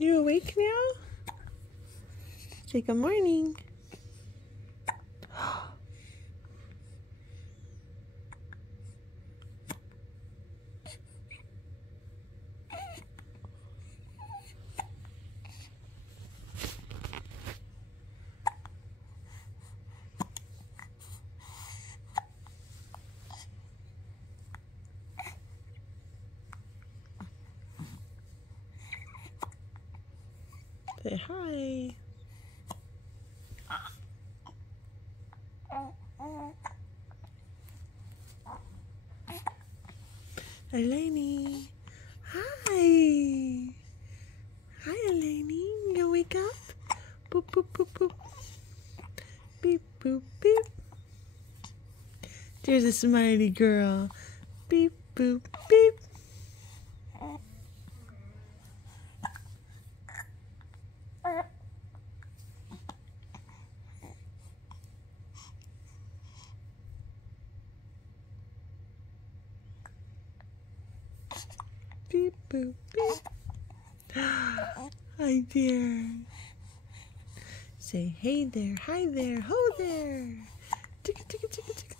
You awake now? Say good morning. Say hi. Eleni. Hi. Hi, Eleni. You wake up? Boop, boop, boop, boop. Beep, boop, beep. There's a smiley girl. Beep, boop, beep. Beep, boop, beep. Hi there. Say hey there, hi there, ho there. Ticka, ticka, ticka, ticka.